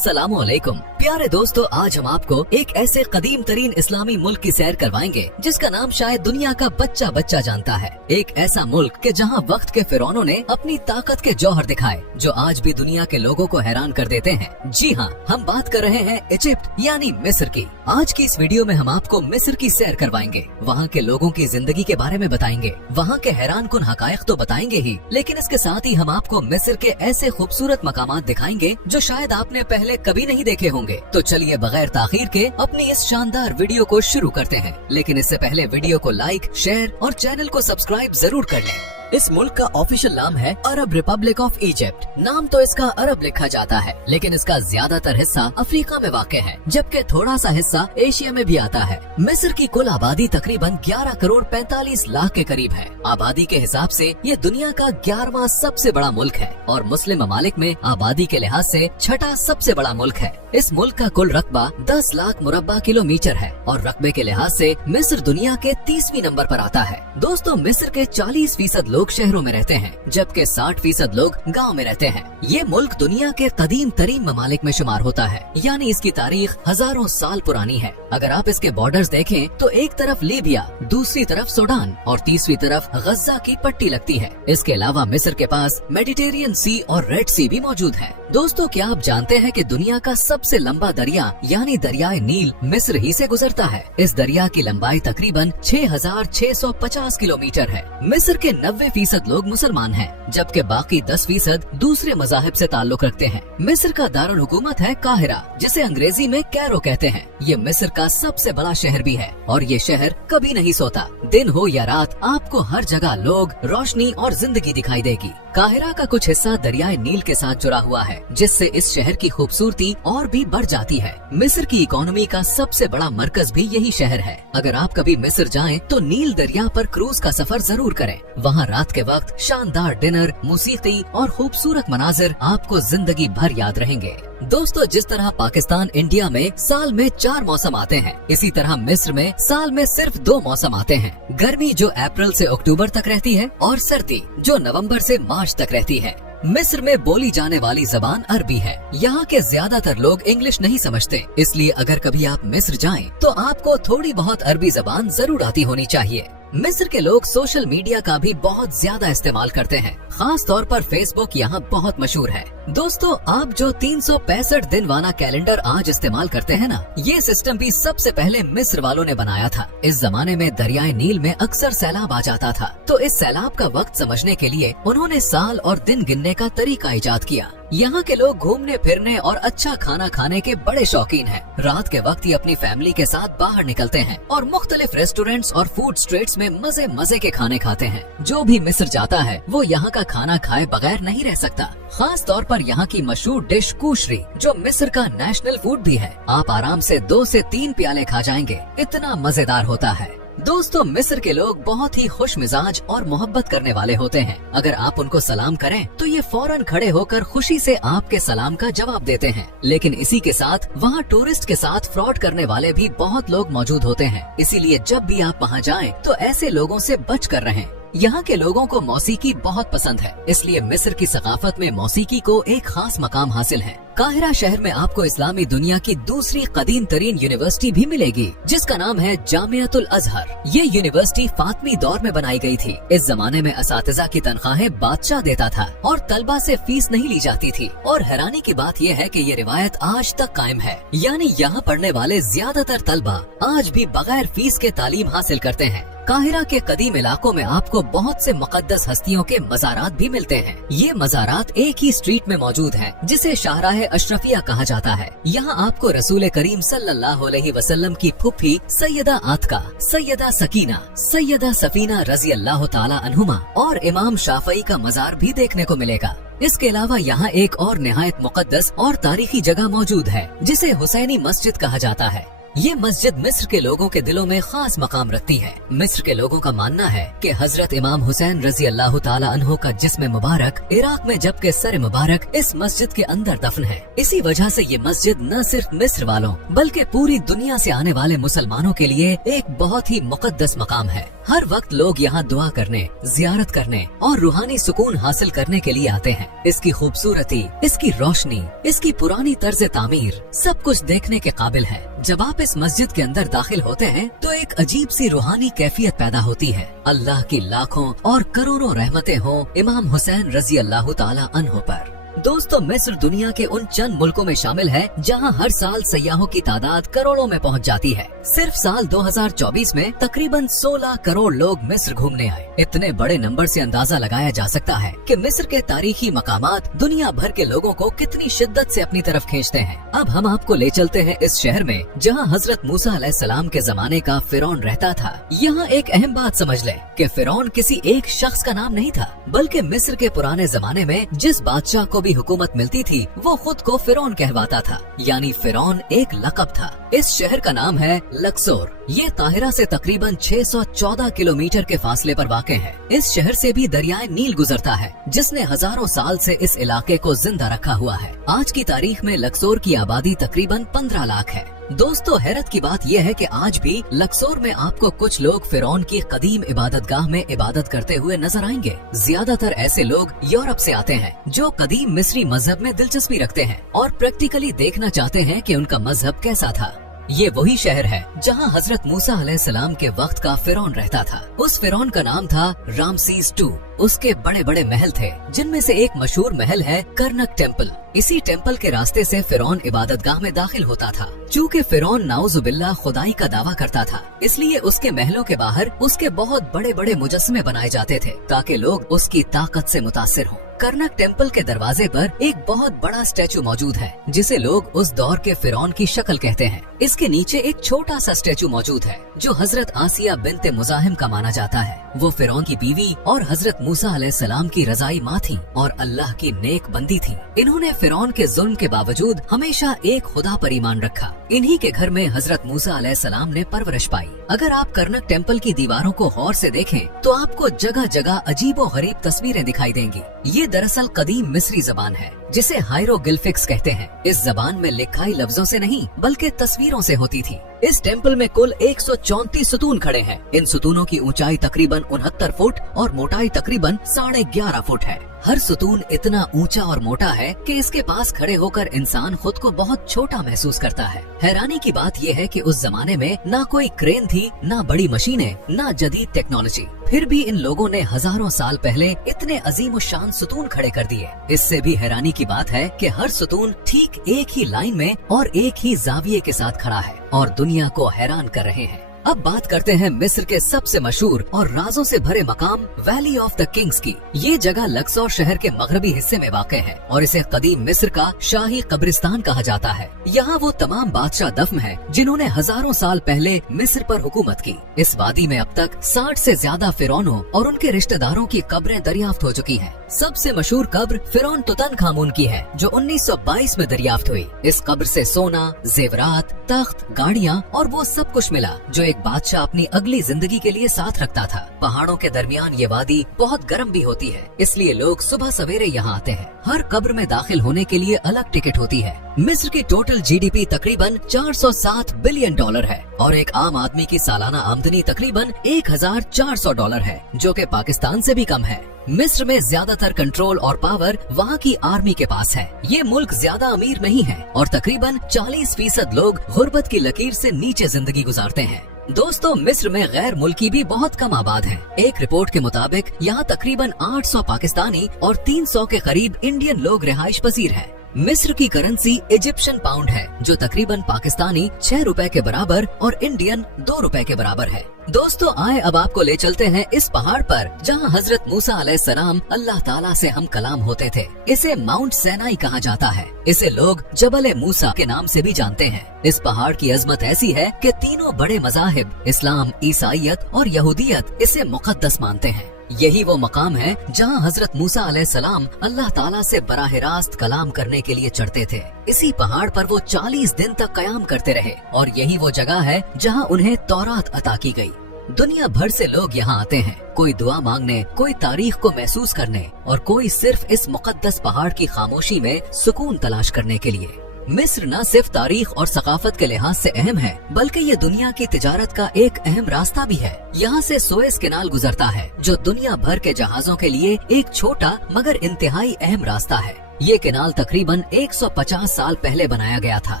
अस्सलामुअलैकुम प्यारे दोस्तों, आज हम आपको एक ऐसे कदीम तरीन इस्लामी मुल्क की सैर करवाएंगे जिसका नाम शायद दुनिया का बच्चा बच्चा जानता है। एक ऐसा मुल्क के जहां वक्त के फिरौनों ने अपनी ताकत के जौहर दिखाए जो आज भी दुनिया के लोगों को हैरान कर देते हैं। जी हाँ, हम बात कर रहे हैं इजिप्ट यानी मिस्र की। आज की इस वीडियो में हम आपको मिस्र की सैर करवाएंगे, वहाँ के लोगों की जिंदगी के बारे में बताएंगे, वहाँ के हैरान कुन हकायक तो बताएंगे ही, लेकिन इसके साथ ही हम आपको मिस्र के ऐसे खूबसूरत मकामात दिखाएंगे जो शायद आपने पहले कभी नहीं देखे होंगे। तो चलिए बगैर ताखीर के अपनी इस शानदार वीडियो को शुरू करते हैं, लेकिन इससे पहले वीडियो को लाइक, शेयर और चैनल को सब्सक्राइब जरूर कर लें। इस मुल्क का ऑफिशियल नाम है अरब रिपब्लिक ऑफ इजिप्ट। नाम तो इसका अरब लिखा जाता है, लेकिन इसका ज्यादातर हिस्सा अफ्रीका में वाक़ है, जबकि थोड़ा सा हिस्सा एशिया में भी आता है। मिस्र की कुल आबादी तकरीबन 11 करोड़ 45 लाख के करीब है। आबादी के हिसाब से ये दुनिया का 11वां सबसे बड़ा मुल्क है और मुस्लिम ममालिक में आबादी के लिहाज से छठा सबसे बड़ा मुल्क है। इस मुल्क का कुल रकबा 10 लाख मुरब्बा किलोमीटर है और रकबे के लिहाज से मिस्र दुनिया के 30वीं नंबर पर आता है। दोस्तों, मिस्र के 40% लोग शहरों में रहते हैं, जबकि 60% लोग गांव में रहते हैं। ये मुल्क दुनिया के कदीम तरीन ममालिक में शुमार होता है, यानी इसकी तारीख हजारों साल पुरानी है। अगर आप इसके बॉर्डर्स देखें तो एक तरफ लीबिया, दूसरी तरफ सूडान और तीसरी तरफ गजा की पट्टी लगती है। इसके अलावा मिस्र के पास मेडिटेरियन सी और रेड सी भी मौजूद है। दोस्तों, क्या आप जानते हैं कि दुनिया का सबसे लंबा दरिया यानी दरियाए नील मिस्र ही से गुजरता है। इस दरिया की लंबाई तकरीबन 6650 किलोमीटर है। मिस्र के 90% लोग मुसलमान हैं, जबकि बाकी 10% दूसरे मज़ाहिब से ताल्लुक रखते हैं। मिस्र का दारुल हुकूमत है काहिरा, जिसे अंग्रेजी में कैरो कहते हैं। ये मिस्र का सबसे बड़ा शहर भी है और ये शहर कभी नहीं सोता। दिन हो या रात, आपको हर जगह लोग, रोशनी और जिंदगी दिखाई देगी। काहिरा का कुछ हिस्सा दरियाए नील के साथ जुड़ा हुआ है, जिससे इस शहर की खूबसूरती और भी बढ़ जाती है। मिस्र की इकोनॉमी का सबसे बड़ा मरकज भी यही शहर है। अगर आप कभी मिस्र जाएं तो नील दरिया पर क्रूज का सफर जरूर करें। वहाँ रात के वक्त शानदार डिनर, मौसीकी और खूबसूरत मनाजिर आपको जिंदगी भर याद रहेंगे। दोस्तों, जिस तरह पाकिस्तान इंडिया में साल में 4 मौसम आते हैं, इसी तरह मिस्र में साल में सिर्फ 2 मौसम आते हैं। गर्मी जो अप्रैल से अक्टूबर तक रहती है और सर्दी जो नवंबर से मार्च तक रहती है। मिस्र में बोली जाने वाली जबान अरबी है। यहाँ के ज्यादातर लोग इंग्लिश नहीं समझते, इसलिए अगर कभी आप मिस्र जाएं तो आपको थोड़ी बहुत अरबी जबान जरूर आती होनी चाहिए। मिस्र के लोग सोशल मीडिया का भी बहुत ज्यादा इस्तेमाल करते हैं, खास तौर पर फेसबुक यहाँ बहुत मशहूर है। दोस्तों, आप जो 365 दिन वाला कैलेंडर आज इस्तेमाल करते हैं ना, ये सिस्टम भी सबसे पहले मिस्र वालों ने बनाया था। इस जमाने में दरियाए नील में अक्सर सैलाब आ जाता था, तो इस सैलाब का वक्त समझने के लिए उन्होंने साल और दिन गिनने का तरीका इजाद किया। यहाँ के लोग घूमने फिरने और अच्छा खाना खाने के बड़े शौकीन हैं। रात के वक्त ही अपनी फैमिली के साथ बाहर निकलते हैं और मुख्तलिफ रेस्टोरेंट्स और फूड स्ट्रीट्स में मजे मजे के खाने खाते हैं। जो भी मिस्र जाता है वो यहाँ का खाना खाए बगैर नहीं रह सकता। खास तौर पर यहाँ की मशहूर डिश कुशरी, जो मिस्र का नेशनल फूड भी है। आप आराम से 2 से 3 प्याले खा जाएंगे, इतना मजेदार होता है। दोस्तों, मिस्र के लोग बहुत ही खुश मिजाज और मोहब्बत करने वाले होते हैं। अगर आप उनको सलाम करें तो ये फौरन खड़े होकर खुशी से आपके सलाम का जवाब देते हैं। लेकिन इसी के साथ वहाँ टूरिस्ट के साथ फ्रॉड करने वाले भी बहुत लोग मौजूद होते हैं, इसीलिए जब भी आप वहाँ जाएं तो ऐसे लोगों से बच कर रहें। यहाँ के लोगों को मौसीकी बहुत पसंद है, इसलिए मिस्र की सकाफत में मौसीकी को एक खास मकाम हासिल है। काहिरा शहर में आपको इस्लामी दुनिया की दूसरी कदीम तरीन यूनिवर्सिटी भी मिलेगी, जिसका नाम है जामियातुल अजहर। ये यूनिवर्सिटी फातमी दौर में बनाई गई थी। इस जमाने में असातिज़ा की तनख्वाहें बादशाह देता था और तलबा से फीस नहीं ली जाती थी। और हैरानी की बात यह है कि ये रिवायत आज तक कायम है, यानी यहाँ पढ़ने वाले ज्यादातर तलबा आज भी बगैर फीस के तालीम हासिल करते हैं। काहिरा के कदीम इलाकों में आपको बहुत से मुकद्दस हस्तियों के मज़ारात भी मिलते हैं। ये मज़ारात एक ही स्ट्रीट में मौजूद हैं, जिसे शाहराह अशरफिया कहा जाता है। यहाँ आपको रसूल करीम सल्लल्लाहु अलैहि वसल्लम की फुफ्फी सैयदा आतका, सैयदा सकीना, सैयदा सफीना रज़ी अल्लाह ताला अन्हुमा और इमाम शाफई का मज़ार भी देखने को मिलेगा। इसके अलावा यहाँ एक और निहायत मुकद्दस और तारीखी जगह मौजूद है, जिसे हुसैनी मस्जिद कहा जाता है। ये मस्जिद मिस्र के लोगों के दिलों में खास मकाम रखती है। मिस्र के लोगों का मानना है कि हजरत इमाम हुसैन रजी अल्लाह ताला अन्हो का जिस्म मुबारक इराक में, जबकि सर मुबारक इस मस्जिद के अंदर दफन है। इसी वजह से ये मस्जिद न सिर्फ मिस्र वालों बल्कि पूरी दुनिया से आने वाले मुसलमानों के लिए एक बहुत ही मुकद्दस मकाम है। हर वक्त लोग यहाँ दुआ करने, जियारत करने और रूहानी सुकून हासिल करने के लिए आते हैं। इसकी खूबसूरती, इसकी रोशनी, इसकी पुरानी तर्ज तामीर सब कुछ देखने के काबिल है। जब आप इस मस्जिद के अंदर दाखिल होते हैं तो एक अजीब सी रूहानी कैफियत पैदा होती है। अल्लाह की लाखों और करोड़ों रहमतें हों इमाम हुसैन रजी अल्लाह ताला अन्हो पर। दोस्तों, मिस्र दुनिया के उन चंद मुल्कों में शामिल है जहां हर साल सयाहों की तादाद करोड़ों में पहुंच जाती है। सिर्फ साल 2024 में तकरीबन 16 करोड़ लोग मिस्र घूमने आए। इतने बड़े नंबर से अंदाजा लगाया जा सकता है कि मिस्र के तारीखी मकामात दुनिया भर के लोगों को कितनी शिद्दत से अपनी तरफ खींचते हैं। अब हम आपको ले चलते हैं इस शहर में जहाँ हजरत मूसा अलैहिस्सलाम के जमाने का फिरौन रहता था। यहाँ एक अहम बात समझ लें कि फिरौन किसी एक शख्स का नाम नहीं था, बल्कि मिस्र के पुराने जमाने में जिस बादशाह को भी हुकूमत मिलती थी वो खुद को फिरौन कहवाता था, यानी फिरौन एक लक़ब था। इस शहर का नाम है लक्सोर। ये काहिरा से तकरीबन 614 किलोमीटर के फासले पर वाक़ है। इस शहर से भी दरियाए नील गुजरता है जिसने हजारों साल से इस इलाके को जिंदा रखा हुआ है। आज की तारीख में लक्सोर की आबादी तकरीबन 15 लाख है। दोस्तों, हैरत की बात यह है कि आज भी लक्सोर में आपको कुछ लोग फिरौन की कदीम इबादतगाह में इबादत करते हुए नजर आएंगे। ज्यादातर ऐसे लोग यूरोप से आते हैं जो कदीम मिस्री मजहब में दिलचस्पी रखते हैं और प्रैक्टिकली देखना चाहते हैं कि उनका मजहब कैसा था। ये वही शहर है जहाँ हजरत मूसा अलैहिस्सलाम के वक्त का फिरौन रहता था। उस फिरौन का नाम था रामसीस II। उसके बड़े बड़े महल थे जिनमें से एक मशहूर महल है कर्नक टेम्पल। इसी टेम्पल के रास्ते से फिरौन इबादतगाह में दाखिल होता था। चूँकि फिरौन नाउजुबिल्लाह खुदाई का दावा करता था, इसलिए उसके महलों के बाहर उसके बहुत बड़े बड़े मुजस्समे बनाए जाते थे ताकि लोग उसकी ताकत से मुतासिर हों। कर्नक टेम्पल के दरवाजे पर एक बहुत बड़ा स्टैचू मौजूद है जिसे लोग उस दौर के फिरौन की शक्ल कहते हैं। इसके नीचे एक छोटा सा स्टैचू मौजूद है जो हजरत आसिया बिन्ते मुजाहिम का माना जाता है। वो फिरौन की बीवी और हजरत मूसा अलैहिस्सलाम की रजाई माँ थी और अल्लाह की नेक बंदी थी। इन्होंने फिरौन के जुल्म के बावजूद हमेशा एक खुदा पर ईमान रखा। इन्हीं के घर में हजरत मूसा अलैहिस्सलाम ने परवरिश पाई। अगर आप कर्नक टेम्पल की दीवारों को गौर से देखें तो आपको जगह जगह अजीबो गरीब तस्वीरें दिखाई देंगी। ये दरअसल कदीम मिस्री जबान है जिसे हायरोग्लिफिक्स कहते हैं। इस जबान में लिखाई लफ्जों से नहीं बल्कि तस्वीरों से होती थी। इस टेम्पल में कुल 134 सुतून खड़े हैं। इन सुतूनों की ऊंचाई तकरीबन 69 फुट और मोटाई तकरीबन 11.5 फुट है। हर सुतून इतना ऊंचा और मोटा है कि इसके पास खड़े होकर इंसान खुद को बहुत छोटा महसूस करता है। हैरानी की बात यह है कि उस जमाने में ना कोई क्रेन थी, ना बड़ी मशीनें, ना जदीद टेक्नोलॉजी। फिर भी इन लोगों ने हजारों साल पहले इतने अजीम शान सुतून खड़े कर दिए। इससे भी हैरानी की बात है कि हर सुतून ठीक एक ही लाइन में और एक ही जाविये के साथ खड़ा है और दुनिया को हैरान कर रहे हैं। अब बात करते हैं मिस्र के सबसे मशहूर और राजों से भरे मकाम वैली ऑफ द किंग्स की। ये जगह लक्सौर शहर के मगरबी हिस्से में वाक़ है और इसे कदीम मिस्र का शाही कब्रिस्तान कहा जाता है। यहाँ वो तमाम बादशाह दफन हैं जिन्होंने हजारों साल पहले मिस्र पर हुकूमत की। इस वादी में अब तक 60 से ज्यादा फिरौनों और उनके रिश्तेदारों की कब्रें दरियाफ्त हो चुकी हैं। सबसे मशहूर कब्र फिरौन तुतनखामुन की है जो 1922 में दरियाफ्त हुई। इस कब्र से सोना, जेवरात, तख्त, गाड़ियाँ और वो सब कुछ मिला जो एक बादशाह अपनी अगली जिंदगी के लिए साथ रखता था। पहाड़ों के दरमियान ये वादी बहुत गर्म भी होती है, इसलिए लोग सुबह सवेरे यहाँ आते हैं। हर कब्र में दाखिल होने के लिए अलग टिकट होती है। मिस्र की टोटल GDP तकरीबन $407 बिलियन है और एक आम आदमी की सालाना आमदनी तकरीबन $1400 है, जो कि पाकिस्तान से भी कम है। मिस्र में ज्यादातर कंट्रोल और पावर वहाँ की आर्मी के पास है। ये मुल्क ज्यादा अमीर नहीं है और तकरीबन 40% लोग गुर्बत की लकीर से नीचे जिंदगी गुजारते हैं। दोस्तों, मिस्र में गैर मुल्की भी बहुत कम आबाद हैं। एक रिपोर्ट के मुताबिक यहाँ तकरीबन 800 पाकिस्तानी और 300 के करीब इंडियन लोग रिहाइश पजीर हैं। मिस्र की करेंसी इजिप्शियन पाउंड है जो तकरीबन पाकिस्तानी 6 रुपए के बराबर और इंडियन 2 रुपए के बराबर है। दोस्तों, आए अब आपको ले चलते हैं इस पहाड़ पर जहां हजरत मूसा अलैहिस्सलाम अल्लाह ताला से हम कलाम होते थे। इसे माउंट सैनाई कहा जाता है। इसे लोग जबल मूसा के नाम से भी जानते हैं। इस पहाड़ की अजमत ऐसी है कि तीनों बड़े मज़ाहिब इस्लाम, ईसाईयत और यहूदियत इसे मुकद्दस मानते हैं। यही वो मकाम है जहां हजरत मूसा अलैहिस्सलाम अल्लाह ताला से बराह रास्त कलाम करने के लिए चढ़ते थे। इसी पहाड़ पर वो 40 दिन तक कयाम करते रहे और यही वो जगह है जहां उन्हें तौरात अता की गई। दुनिया भर से लोग यहाँ आते हैं, कोई दुआ मांगने, कोई तारीख को महसूस करने और कोई सिर्फ इस मुकद्दस पहाड़ की खामोशी में सुकून तलाश करने के लिए। मिस्र न सिर्फ तारीख और सकाफत के लिहाज से अहम है, बल्कि ये दुनिया की तिजारत का एक अहम रास्ता भी है। यहाँ से सुएज कैनाल गुजरता है, जो दुनिया भर के जहाजों के लिए एक छोटा मगर इंतहाई अहम रास्ता है। ये कैनाल तकरीबन 150 साल पहले बनाया गया था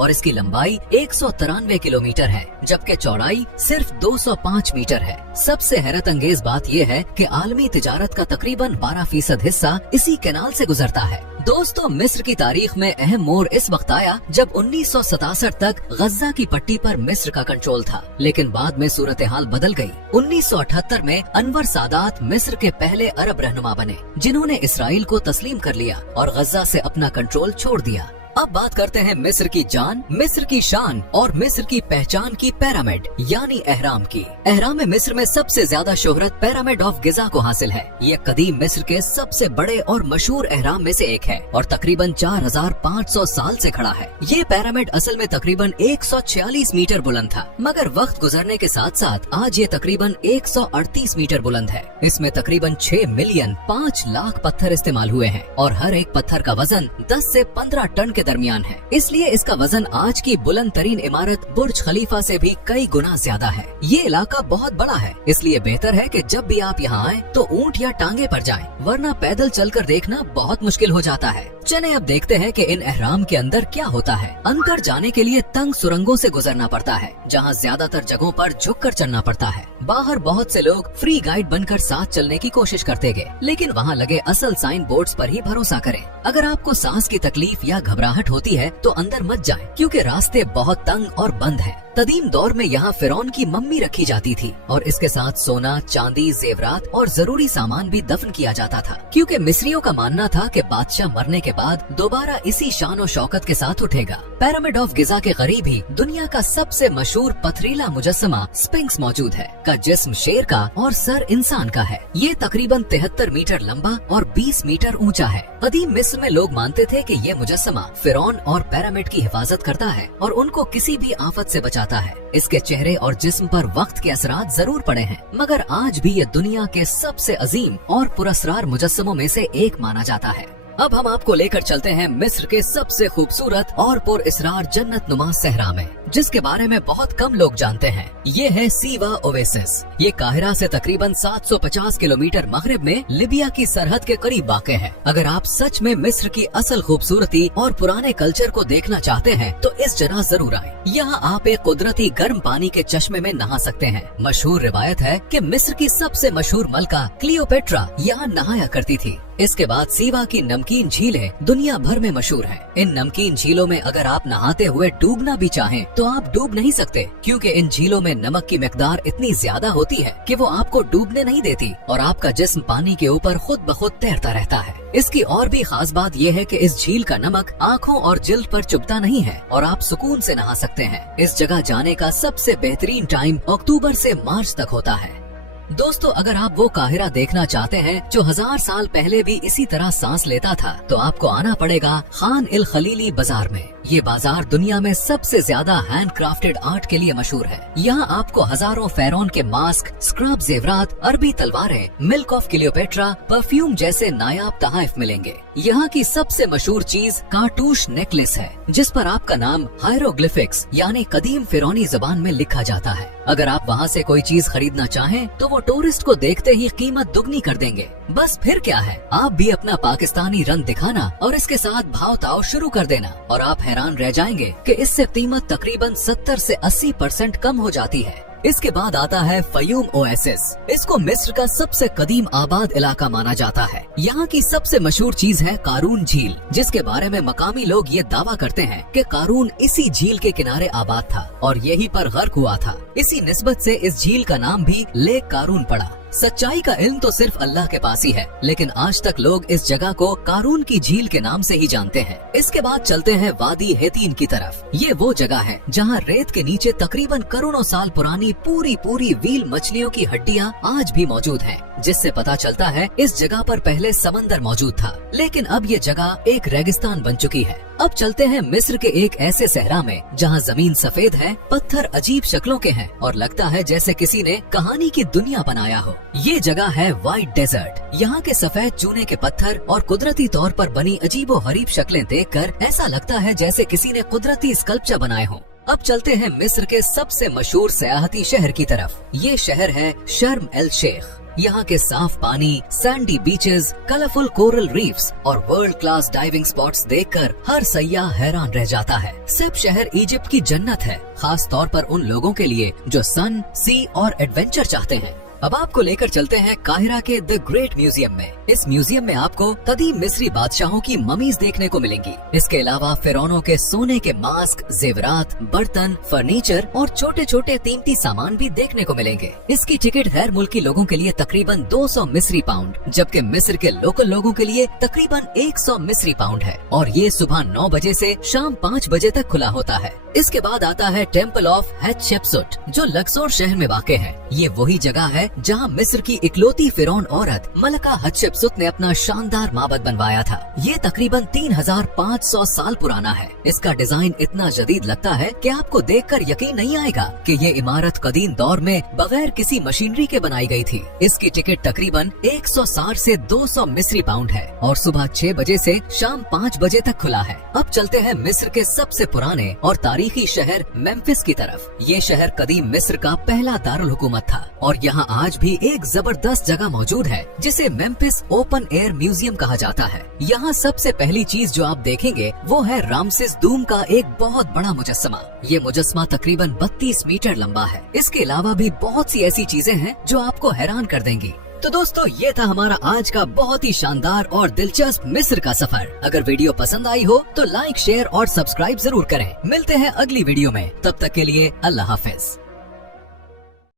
और इसकी लंबाई 193 किलोमीटर है, जबकि चौड़ाई सिर्फ 205 मीटर है। सबसे हैरत अंगेज बात यह है कि आलमी तिजारत का तकरीबन 12% हिस्सा इसी कैनाल से गुजरता है। दोस्तों, मिस्र की तारीख में अहम मोड़ इस वक्त आया जब 1967 तक गज्जा की पट्टी पर मिस्र का कंट्रोल था, लेकिन बाद में सूरत हाल बदल गई। 1978 में अनवर सादात मिस्र के पहले अरब रहनुमा बने, जिन्होंने इसराइल को तस्लीम कर लिया और गज्जा से अपना कंट्रोल छोड़ दिया। अब बात करते हैं मिस्र की जान, मिस्र की शान और मिस्र की पहचान की पिरामिड यानी एहराम की। एहराम मिस्र में सबसे ज्यादा शोहरत पिरामिड ऑफ गिजा को हासिल है। ये कदीम मिस्र के सबसे बड़े और मशहूर एहराम में से एक है और तकरीबन 4500 साल से खड़ा है। ये पिरामिड असल में तकरीबन 146 मीटर बुलंद था, मगर वक्त गुजरने के साथ साथ आज ये तकरीबन 138 मीटर बुलंद है। इसमें तकरीबन 6 मिलियन 5 लाख पत्थर इस्तेमाल हुए हैं और हर एक पत्थर का वजन 10 से 15 टन के दरमियान है। इसलिए इसका वजन आज की बुलंद तरीन इमारत बुर्ज खलीफा से भी कई गुना ज्यादा है। ये इलाका बहुत बड़ा है, इसलिए बेहतर है कि जब भी आप यहाँ आए तो ऊंट या टांगे पर जाएं, वरना पैदल चलकर देखना बहुत मुश्किल हो जाता है। चलें अब देखते हैं कि इन एहराम के अंदर क्या होता है। अंदर जाने के लिए तंग सुरंगों से गुजरना पड़ता है, जहाँ ज्यादातर जगहों पर झुककर चलना पड़ता है। बाहर बहुत से लोग फ्री गाइड बनकर साथ चलने की कोशिश करते गए, लेकिन वहाँ लगे असल साइन बोर्ड्स पर ही भरोसा करें। अगर आपको सांस की तकलीफ या घबराहट होती है तो अंदर मत जाएं, क्योंकि रास्ते बहुत तंग और बंद हैं। कदीम दौर में यहाँ फिरौन की मम्मी रखी जाती थी और इसके साथ सोना, चांदी, जेवरात और जरूरी सामान भी दफन किया जाता था, क्योंकि मिस्रियों का मानना था कि बादशाह मरने के बाद दोबारा इसी शान और शौकत के साथ उठेगा। पिरामिड ऑफ गिजा के करीब ही दुनिया का सबसे मशहूर पथरीला मुजस्समा स्फिंक्स मौजूद है, का जिस्म शेर का और सर इंसान का है। ये तकरीबन 73 मीटर लंबा और 20 मीटर ऊंचा है। कदीम मिस्र में लोग मानते थे कि ये मुजस्समा फिरौन और पिरामिड की हिफाजत करता है और उनको किसी भी आफत से बचाता है। इसके चेहरे और जिस्म पर वक्त के असरात जरूर पड़े हैं, मगर आज भी ये दुनिया के सबसे अजीम और पुरस्कार मुजस्समों में से एक माना जाता है। अब हम आपको लेकर चलते हैं मिस्र के सबसे खूबसूरत और पुरअसरार जन्नत नुमा सहरा में, जिसके बारे में बहुत कम लोग जानते हैं। ये है सीवा ओएसिस। ये काहिरा से तकरीबन 750 किलोमीटर मगरिब में लिबिया की सरहद के करीब वाक़ है। अगर आप सच में मिस्र की असल खूबसूरती और पुराने कल्चर को देखना चाहते हैं तो इस जगह जरूर आएं। यहाँ आप एक कुदरती गर्म पानी के चश्मे में नहा सकते हैं। मशहूर रिवायत है कि मिस्र की सबसे मशहूर मलका क्लियोपेट्रा यहाँ नहाया करती थी। इसके बाद सीवा की नमकीन झीलें दुनिया भर में मशहूर हैं। इन नमकीन झीलों में अगर आप नहाते हुए डूबना भी चाहें तो आप डूब नहीं सकते, क्योंकि इन झीलों में नमक की मिकदार इतनी ज्यादा होती है कि वो आपको डूबने नहीं देती और आपका जिस्म पानी के ऊपर खुद ब खुद तैरता रहता है। इसकी और भी खास बात यह है कि इस झील का नमक आँखों और जिल्द पर चुभता नहीं है और आप सुकून से नहा सकते हैं। इस जगह जाने का सबसे बेहतरीन टाइम अक्टूबर से मार्च तक होता है। दोस्तों, अगर आप वो काहिरा देखना चाहते हैं जो 1000 साल पहले भी इसी तरह सांस लेता था, तो आपको आना पड़ेगा खान इल खलीली बाजार में। ये बाजार दुनिया में सबसे ज्यादा हैंड क्राफ्टेड आर्ट के लिए मशहूर है। यहाँ आपको हजारों फेरोन के मास्क, स्क्रब, जेवरात, अरबी तलवारें, मिल्क ऑफ क्लियोपेट्रा, परफ्यूम जैसे नायाब तहाइफ मिलेंगे। यहाँ की सबसे मशहूर चीज कार्टूश नेकलेस है, जिस पर आपका नाम हायरोग्लिफिक्स यानी कदीम फिरौनी जबान में लिखा जाता है। अगर आप वहाँ से कोई चीज खरीदना चाहें तो वो टूरिस्ट को देखते ही कीमत दुगनी कर देंगे। बस फिर क्या है, आप भी अपना पाकिस्तानी रंग दिखाना और इसके साथ भाव ताव शुरू कर देना और आप हैरान रह जाएंगे कि इससे कीमत तकरीबन 70 से 80% कम हो जाती है। इसके बाद आता है फयूम ओएसिस। इसको मिस्र का सबसे कदीम आबाद इलाका माना जाता है। यहाँ की सबसे मशहूर चीज है कारून झील, जिसके बारे में मकामी लोग ये दावा करते हैं कि कारून इसी झील के किनारे आबाद था और यहीं पर गर्क हुआ था। इसी निस्बत से इस झील का नाम भी लेक कारून पड़ा। सच्चाई का इल्म तो सिर्फ अल्लाह के पास ही है, लेकिन आज तक लोग इस जगह को कारून की झील के नाम से ही जानते हैं। इसके बाद चलते हैं वादी हेतीन की तरफ। ये वो जगह है जहाँ रेत के नीचे तकरीबन करोड़ों साल पुरानी पूरी व्हील मछलियों की हड्डियाँ आज भी मौजूद हैं, जिससे पता चलता है इस जगह पर पहले समंदर मौजूद था, लेकिन अब ये जगह एक रेगिस्तान बन चुकी है। अब चलते हैं मिस्र के एक ऐसे सहरा में जहाँ जमीन सफेद है, पत्थर अजीब शक्लों के हैं और लगता है जैसे किसी ने कहानी की दुनिया बनाया हो। ये जगह है व्हाइट डेजर्ट। यहाँ के सफेद चूने के पत्थर और कुदरती तौर पर बनी अजीबो गरीब शक्लें देखकर ऐसा लगता है जैसे किसी ने कुदरती स्कल्पचर बनाए हों। अब चलते हैं मिस्र के सबसे मशहूर सयाहती शहर की तरफ। ये शहर है शर्म एल शेख। यहाँ के साफ पानी, Sandy beaches, colourful coral reefs और वर्ल्ड क्लास डाइविंग स्पॉट्स देखकर हर सयाह हैरान रह जाता है। सेब शहर इजिप्ट की जन्नत है, खास तौर पर उन लोगों के लिए जो सन, सी और एडवेंचर चाहते हैं। अब आपको लेकर चलते हैं काहिरा के द ग्रेट म्यूजियम में। इस म्यूजियम में आपको कदीम मिस्री बादशाहों की ममीज देखने को मिलेंगी। इसके अलावा फिरौनों के सोने के मास्क, जेवरात, बर्तन, फर्नीचर और छोटे छोटे कीमती सामान भी देखने को मिलेंगे। इसकी टिकट गैर मुल्की लोगों के लिए तकरीबन 200 मिस्री पाउंड, जबकि मिस्र के लोकल लोगों के लिए तकरीबन 100 मिस्री पाउंड है और ये सुबह 9 बजे से शाम 5 बजे तक खुला होता है। इसके बाद आता है टेम्पल ऑफ हटशेप्सुट जो लक्सोर शहर में वाक़ है। ये वही जगह है जहाँ मिस्र की इकलौती फिरौन औरत मलका हटशेप्सुट ने अपना शानदार माबद बनवाया था। ये तकरीबन 3500 साल पुराना है। इसका डिजाइन इतना जदीद लगता है कि आपको देखकर यकीन नहीं आएगा कि ये इमारत कदीम दौर में बगैर किसी मशीनरी के बनाई गई थी। इसकी टिकट तकरीबन 160 से 200 मिस्री पाउंड है और सुबह 6 बजे से शाम 5 बजे तक खुला है। अब चलते हैं मिस्र के सबसे पुराने और तारीखी शहर मेम्फिस की तरफ। ये शहर कदीम मिस्र का पहला दारुल हुकूमत था और यहाँ आज भी एक जबरदस्त जगह मौजूद है जिसे मेम्फिस ओपन एयर म्यूजियम कहा जाता है। यहाँ सबसे पहली चीज जो आप देखेंगे वो है रामसेस दूम का एक बहुत बड़ा मुजस्समा। ये मुजस्समा तकरीबन 32 मीटर लंबा है। इसके अलावा भी बहुत सी ऐसी चीजें हैं जो आपको हैरान कर देंगी। तो दोस्तों ये था हमारा आज का बहुत ही शानदार और दिलचस्प मिस्र का सफर। अगर वीडियो पसंद आई हो तो लाइक, शेयर और सब्सक्राइब जरूर करें। मिलते हैं अगली वीडियो में, तब तक के लिए अल्लाह हाफिज।